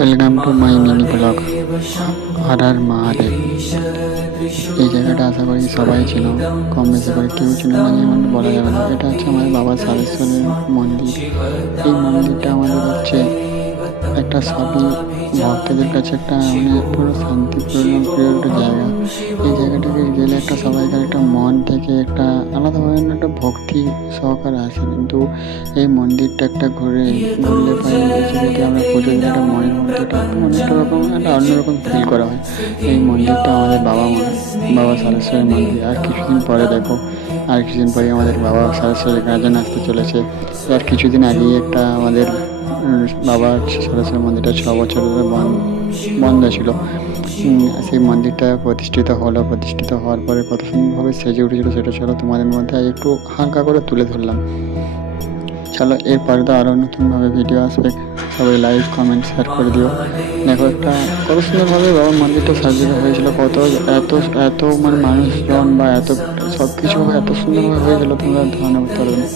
Welcome to my mini blog. Har Har Mahadev. এই জায়গাটা আশা করি সবাই ছিল, কম বেশি করে কেউ ছিল না যেমন বলা যাবে না। এটা হচ্ছে আমাদের বাবা সারেশ্বরের মন্দির। এই মন্দিরটা আমাদের হচ্ছে একটা সবই ভক্তদের কাছে একটা পুরো শান্তিপূর্ণ প্রিয় একটা জায়গা। এই জায়গাটাকে গেলে একটা সবাইকার একটা মন থেকে একটা আলাদা ধরনের একটা ভক্তি সহকারে আসে। কিন্তু এই মন্দিরটা একটা ঘুরলে পাই বেসিক্যালি আমরা পুজো দিলে একটা মনের মধ্যে একটা অনেকটা রকম একটা অন্যরকম ফিল করা হয়। এই মন্দিরটা আমাদের বাবা সারেশ্বরের মন্দির। আর কিছুদিন পরে দেখো, আর কিছুদিন পরে আমাদের বাবা সারেশ্বরের গাজন আসতে চলেছে। আর কিছুদিন আগেই একটা আমাদের বাবা সরস্বতী মন্দিরটা 6 বছর ধরে বন্ধ ছিল। সেই মন্দিরটা প্রতিষ্ঠিত হওয়ার পরে কত সুন্দরভাবে সেজে উঠেছিল সেটা চলো তোমাদের মধ্যে একটু হালকা করে তুলে ধরলাম। চলো এরপরে তো আরও নতুনভাবে ভিডিও আসবে, সবাই লাইক কমেন্ট শেয়ার করে দিও। দেখো একটা কত সুন্দরভাবে বাবার মন্দিরটা সাজানো হয়েছিল, কত এত এত মানুষজন বা এত সব কিছু এত সুন্দরভাবে হয়েছিল তোমরা ধারণা করতে পারবে না।